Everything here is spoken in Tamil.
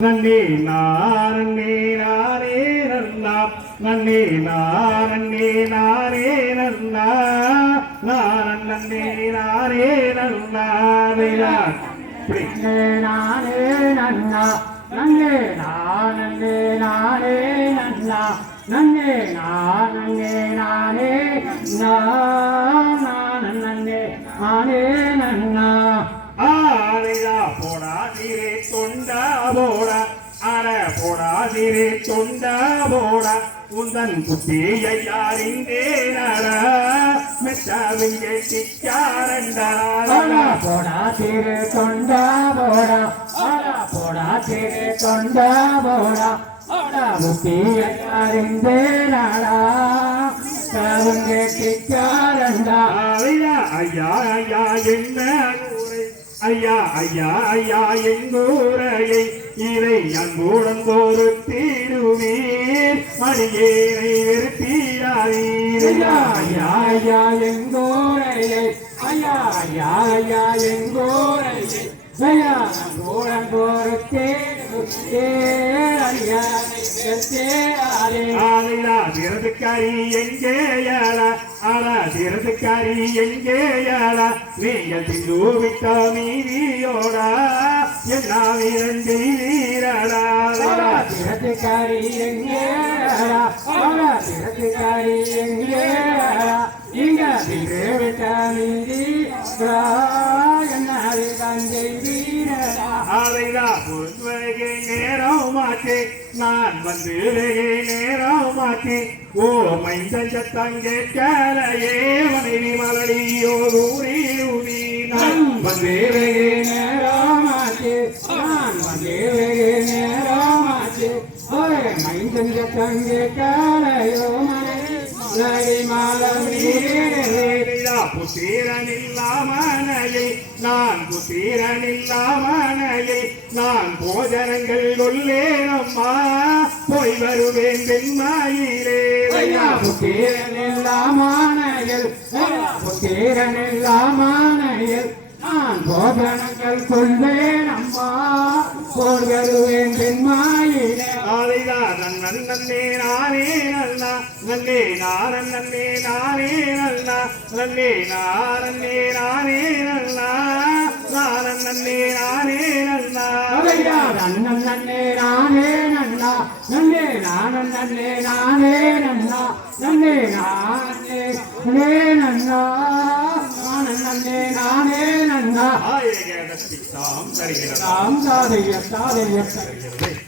நன்னே நாரன்னே நாரே நன்னா நன்னே நாரன்னே நாரே நன்னா நாரன்னே நாரே நன்னா நானே நன்னா நன்னே நானே நானே நன்னா நன்னே நானே நானே நன்னே நானே நன்னா ஆரையா போடாதிரே தொண்டா போடா அட போடாதிரே தொண்டா போடா உந்தன் புத்தியை அறிந்தேனடா மெட்டாவிங்கே சிக்காரண்டா போடாதிரே தொண்டா போடா அட போடாதிரே தொண்டா போடா அட புத்தியை அறிந்தேனடா மெட்டாவிங்கே சிக்காரண்டா ஐயா ஐயா என்ன ஐயா ஐயா ஐயா எங்கூரையை இதை அன்புடன் போரு தீருவீர் மணியேனை வெறுத்தீராதீர் ஐயா ஐயா ஐயா எங்கூரையை ஐயா ஐயா ஐயா எங்கூரையை ஐயா அன்புடன் போரு திறதுக்காரி எங்கேயாளா ஆனா திறதுக்காரி எங்கேயாளா நீங்கள் திண்டுவிட்ட மீதியோடா எல்லா வீரண்டி வீரடா திறதுக்காரி எங்கேயாளா ஆனா திறதுக்காரி எங்கேயாளா இங்க திண்டுவிட்ட மீதி பொருட்வகை நேரமாச்சு நான் வந்து வெகை நேரமாச்சு ஓ மைந்தன் சத்தங்கே கேளையே மனைவி மலடியோ ஊரி ஊரி நான் வந்து வெகை நேரமாச்சு நான் வந்து வெகை நேரமாச்சு ஓ மைந்தன் சத்தங்கே கேளையோ மனைவி மலடி புத்திரனில்லாமனையை நான் புத்திரனில்லாமனையை நான் போஜனங்கள் கொள்ளேனம்மா போய் வருவேன் வெண்மாயிலே புத்திரனில்லாமனையில் புத்திரனில்லாமனையில் நான் போஜனங்கள் கொள்வேன் அம்மா போய் வருவேன் வெண்மாயிலே நன்னே நானே நன்னா நன்னே நானே நானே நன்னா நன்னே நானே நானே நன்னா நானே நானே நன்னா நன்னே நானே நன்னா நன்னே நானே நானே நன்னா நன்னே நானே நன்னா நன்னே நானே நன்னா தாம் தருகிறது